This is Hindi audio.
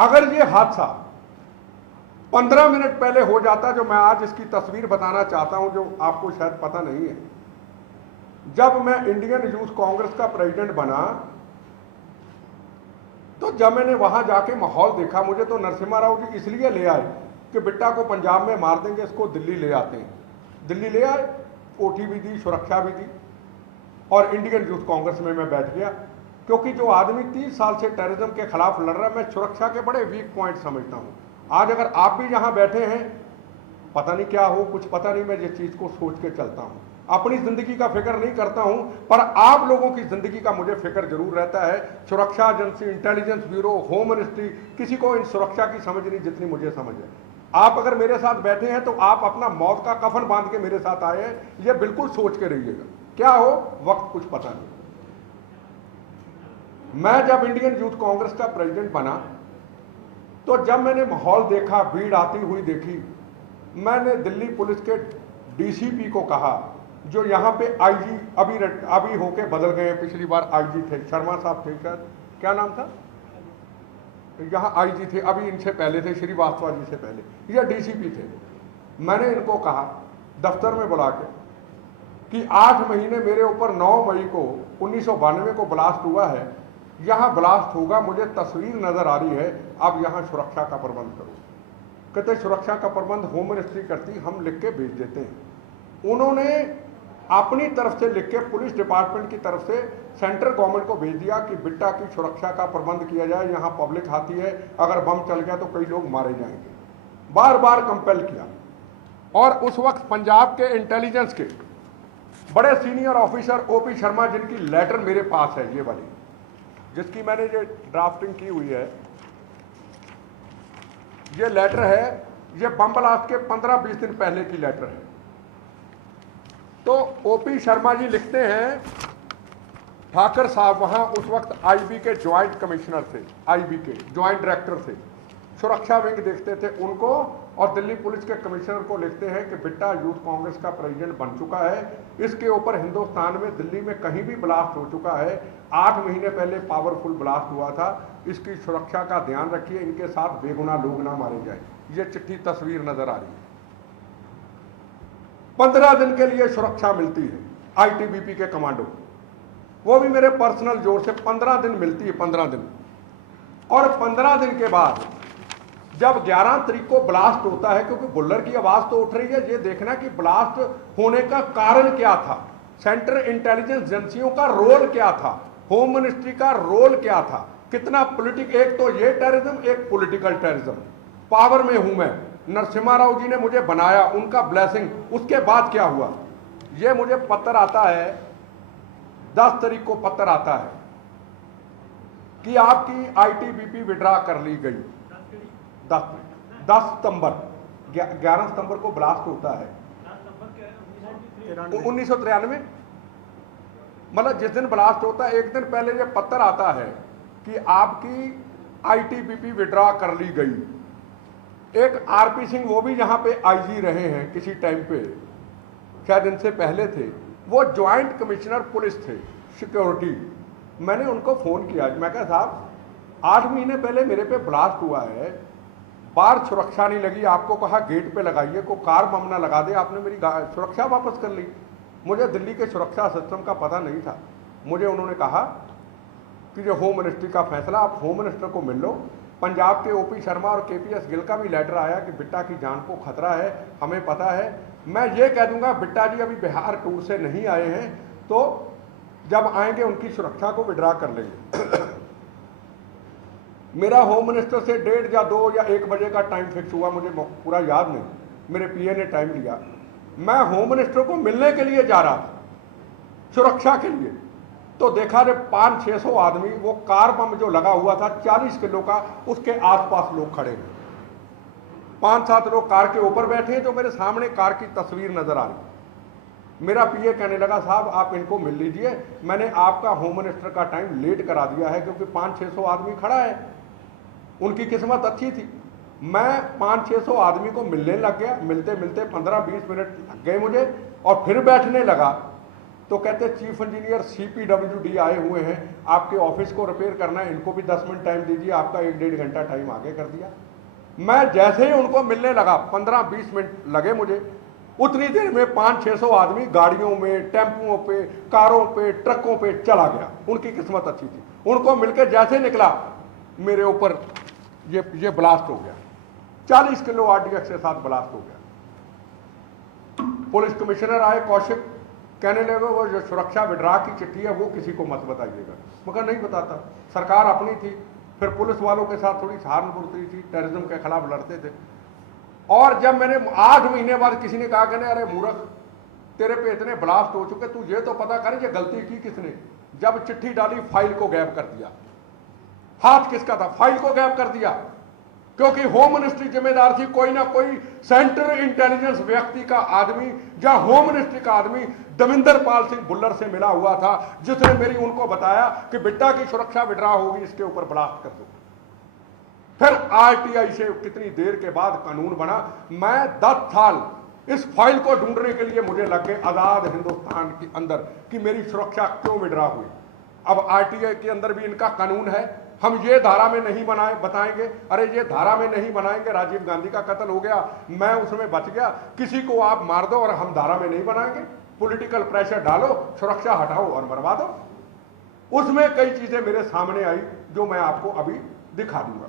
अगर ये हादसा 15 मिनट पहले हो जाता, जो मैं आज इसकी तस्वीर बताना चाहता हूं, जो आपको शायद पता नहीं है, जब मैं इंडियन यूथ कांग्रेस का प्रेसिडेंट बना, तो जब मैंने वहां जाके माहौल देखा, मुझे तो नरसिम्हा राव जी इसलिए ले आए कि बिट्टा को पंजाब में मार देंगे, इसको दिल्ली ले आते हैं। दिल्ली ले आए, कोठी भी दी, सुरक्षा भी दी, और इंडियन यूथ कांग्रेस में मैं बैठ गया। क्योंकि जो आदमी 30 साल से टेररिज्म के खिलाफ लड़ रहा है, मैं सुरक्षा के बड़े वीक पॉइंट समझता हूं। आज अगर आप भी यहां बैठे हैं, पता नहीं क्या हो, कुछ पता नहीं, मैं जिस चीज को सोच के चलता हूं, अपनी जिंदगी का फिक्र नहीं करता हूं, पर आप लोगों की जिंदगी का मुझे फिक्र जरूर रहता है। सुरक्षा agency, intelligence bureau, home ministry, किसी को इन सुरक्षा की समझ नहीं जितनी मुझे समझ है। आप अगर मेरे साथ बैठे हैं तो आप अपना मौत का कफन बांध के मेरे साथ आए हैं, ये बिल्कुल सोच के रहिएगा। क्या हो, वक्त कुछ पता नहीं। मैं जब इंडियन यूथ कांग्रेस का प्रेसिडेंट बना, तो जब मैंने माहौल देखा, भीड़ आती हुई देखी, मैंने दिल्ली पुलिस के डीसीपी को कहा, जो यहाँ पे आईजी अभी होके बदल गए हैं, पिछली बार आईजी थे, शर्मा साहब थे, क्या नाम था, यहाँ आईजी थे, अभी इनसे पहले थे, श्रीवास्तव जी से पहले, ये डीसीपी थे। मैंने इनको कहा दफ्तर में बुला के कि 8 महीने मेरे ऊपर 9 मई को 1992 को ब्लास्ट हुआ है, यहाँ ब्लास्ट होगा, मुझे तस्वीर नजर आ रही है, अब यहाँ सुरक्षा का प्रबंध करो। कहते सुरक्षा का प्रबंध होम मिनिस्ट्री करती, हम लिख के भेज देते हैं। उन्होंने अपनी तरफ से लिख के पुलिस डिपार्टमेंट की तरफ से सेंट्रल गवर्नमेंट को भेज दिया कि बिट्टा की सुरक्षा का प्रबंध किया जाए, यहाँ पब्लिक आती है, अगर बम चल गया तो कई लोग मारे जाएंगे। बार बार कंपेल किया। और उस वक्त पंजाब के इंटेलिजेंस के बड़े सीनियर ऑफिसर ओपी शर्मा, जिनकी लेटर मेरे पास है, ये वाली जिसकी मैंने ये ड्राफ्टिंग की हुई है, ये लेटर है, ये बम ब्लास्ट के 15-20 दिन पहले की लेटर है। तो ओपी शर्मा जी लिखते हैं, ठाकर साहब वहां उस वक्त आईबी के ज्वाइंट कमिश्नर थे, आईबी के ज्वाइंट डायरेक्टर थे, सुरक्षा विंग देखते थे उनको, और दिल्ली पुलिस के कमिश्नर को लिखते हैं कि बिट्टा यूथ कांग्रेस का प्रेसिडेंट बन चुका है, इसके ऊपर हिंदुस्तान में दिल्ली में कहीं भी ब्लास्ट हो चुका है, 8 महीने पहले पावरफुल ब्लास्ट हुआ था, इसकी सुरक्षा का ध्यान रखिए, इनके साथ बेगुनाह लोग ना मारे जाए। ये चिट्ठी तस्वीर नजर आ रही है। 15 दिन के लिए सुरक्षा मिलती है आईटीबीपी के कमांडो, वो भी मेरे पर्सनल जोर से 15 दिन मिलती है, 15 दिन। और 15 दिन के बाद जब 11 तारीख को ब्लास्ट होता है, क्योंकि बुल्लर की आवाज तो उठ रही है, ये देखना कि ब्लास्ट होने का कारण क्या था, सेंट्रल इंटेलिजेंस एजेंसियों का रोल क्या था, होम मिनिस्ट्री का रोल क्या था, कितना एक तो ये टेररिज्म, एक पॉलिटिकल टेररिज्म। पावर में हूं मैं, नरसिम्हा राव जी ने मुझे बनाया, उनका ब्लेसिंग। उसके बाद क्या हुआ, ये मुझे पत्र आता है, 10 तारीख को पत्र आता है कि आपकी आईटीबीपी विड्रा कर ली गई। 10 सितंबर, 11 सितंबर को ब्लास्ट होता है 1993, मतलब जिस दिन ब्लास्ट होता है एक दिन पहले ये पत्र आता है कि आपकी आईटीबीपी विड्रा कर ली गई। एक आरपी सिंह, वो भी यहां पे आईजी रहे हैं किसी टाइम पे, शायद इनसे पहले थे, वो ज्वाइंट कमिश्नर पुलिस थे सिक्योरिटी। मैंने उनको फोन किया, मैं कहा साहब 8 महीने पहले मेरे पे ब्लास्ट हुआ है, बाहर सुरक्षा नहीं लगी, आपको कहा गेट पे लगाइए, को कार बम ना लगा दे, आपने मेरी सुरक्षा वापस कर ली। मुझे दिल्ली के सुरक्षा सिस्टम का पता नहीं था। मुझे उन्होंने कहा कि जो होम मिनिस्ट्री का फैसला, आप होम मिनिस्टर को मिल लो। पंजाब के ओपी शर्मा और केपीएस गिल का भी लेटर आया कि बिट्टा की जान को खतरा है, हमें पता है। मैं ये कह दूंगा, बिट्टा जी अभी बिहार टूर से नहीं आए हैं, तो जब आएंगे उनकी सुरक्षा को विड्रा कर लेंगे। मेरा होम मिनिस्टर से 1:30 या 2 या 1 बजे का टाइम फिक्स हुआ, मुझे पूरा याद नहीं, मेरे पीए ने टाइम लिया। मैं होम मिनिस्टर को मिलने के लिए जा रहा था सुरक्षा के लिए, तो देखा रे 500-600 आदमी, वो कार बम जो लगा हुआ था 40 किलो का, उसके आसपास लोग खड़े हैं। 5-7 लोग कार के ऊपर बैठे हैं, जो मेरे सामने कार की तस्वीर नजर आ रही। मेरा पीए कहने लगा साहब आप इनको मिल लीजिए, मैंने आपका होम मिनिस्टर का टाइम लेट करा दिया है, क्योंकि 500-600 आदमी खड़ा है। उनकी किस्मत अच्छी थी। मैं 500-600 आदमी को मिलने लग गया, मिलते मिलते 15-20 मिनट लग गए मुझे, और फिर बैठने लगा तो कहते चीफ इंजीनियर CPWD आए हुए हैं, आपके ऑफिस को रिपेयर करना है, इनको भी 10 मिनट टाइम दीजिए। आपका 1-1.5 घंटा टाइम आगे कर दिया। मैं जैसे ही उनको मिलने लगा, 15-20 मिनट लगे मुझे, उतनी देर में 500-600 आदमी गाड़ियों में, टेम्पुओं पे, कारों पे, ट्रकों पे चला गया। उनकी किस्मत अच्छी थी। उनको मिलकर जैसे निकला, मेरे ऊपर ये ब्लास्ट हो गया। 40 किलो RDX के साथ ब्लास्ट हो गया। पुलिस कमिश्नर आए कौशिक, कहने लगे वो जो सुरक्षा विड्रा की चिट्ठी है वो किसी को मत बताइएगा। मगर नहीं बताता, सरकार अपनी थी। फिर पुलिस वालों के साथ थोड़ी सहानुभूति थी, टेररिज्म के खिलाफ लड़ते थे। और जब मैंने 8 महीने बाद किसी ने कहा कि अरे मूर्ख, तेरे पे इतने ब्लास्ट हो चुके, तू ये तो पता कर ये गलती की किसने। जब चिट्ठी डाली, फाइल को गायब कर दिया। हाथ किसका था? फाइल को गायब कर दिया, क्योंकि होम मिनिस्ट्री जिम्मेदार थी। कोई ना कोई सेंट्रल इंटेलिजेंस व्यक्ति का आदमी या होम मिनिस्ट्री का आदमी दविंदर पाल सिंह भुल्लर से मिला हुआ था, जिसने मेरी उनको बताया कि बिट्टा की सुरक्षा विड्रा होगी, इसके ऊपर ब्लास्ट कर दो। फिर RTI से कितनी देर के बाद कानून बना। मैं 10 साल इस फाइल को ढूंढने के लिए मुझे लग गए आजाद हिंदुस्तान के अंदर कि मेरी सुरक्षा क्यों विड्रा हुई। अब RTI के अंदर भी इनका कानून है, हम ये धारा में नहीं बताएंगे। अरे ये धारा में नहीं बनाएंगे, राजीव गांधी का कत्ल हो गया, मैं उसमें बच गया, किसी को आप मार दो और हम धारा में नहीं बनाएंगे। पॉलिटिकल प्रेशर डालो, सुरक्षा हटाओ और मरवा दो। उसमें कई चीजें मेरे सामने आई जो मैं आपको अभी दिखा दूंगा।